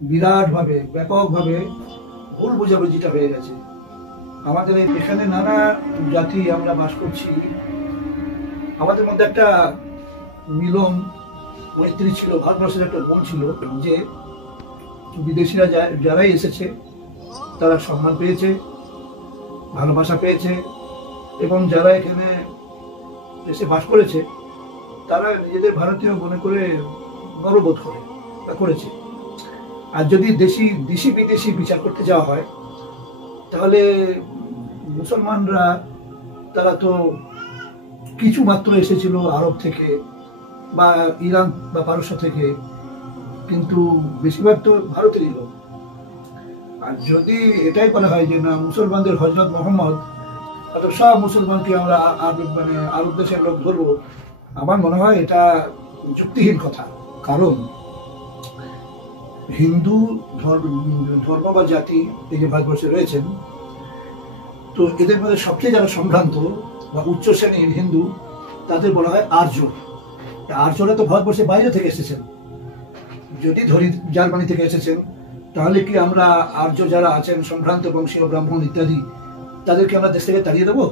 বিরাটভাবে ব্যাপকভাবে ভুল বোঝাবুঝিটা হয়ে গেছে। আমাদের এখানে নানা জাতি আমরা বাস করছি, আমাদের মধ্যে একটা মিলন মৈত্রী ছিল, ভারতবর্ষের একটা মন ছিল যে বিদেশিরা যারাই এসেছে তারা সম্মান পেয়েছে, ভালোবাসা পেয়েছে, এবং যারা এখানে এসে বাস করেছে তারা নিজেদের ভারতীয় মনে করে গর্ববোধ করে বা করেছে। আর যদি দেশি বিদেশি বিচার করতে যাওয়া হয় তাহলে মুসলমানরা তারা তো কিছু মাত্র এসেছিল আরব থেকে বা ইরান বা পারস্য থেকে, কিন্তু বেশিরভাগ তো ভারতেরই লোক। আর যদি এটাই বলা হয় যে না মুসলমানদের হজরত মোহাম্মদ, অর্থাৎ সব মুসলমানকে আমরা আরব দেশের লোক ধরবো, আমার মনে হয় এটা যুক্তিহীন কথা। কারণ হিন্দু ধর্ম বা জাতি এই যে ভারতবর্ষে রয়েছেন, তো এদের মধ্যে সবচেয়ে যারা সম্ভ্রান্ত বা উচ্চ শ্রেণীর হিন্দু তাদের বলা হয় আর্য। আর্যরা তো ভারতবর্ষের বাইরে থেকে এসেছেন। যদি ধরি জার্মানি থেকে এসেছেন, তাহলে কি আমরা আর্য যারা আছেন সম্ভ্রান্ত বংশীয় ব্রাহ্মণ ইত্যাদি তাদেরকে আমরা দেশ থেকে তাড়িয়ে দেবো?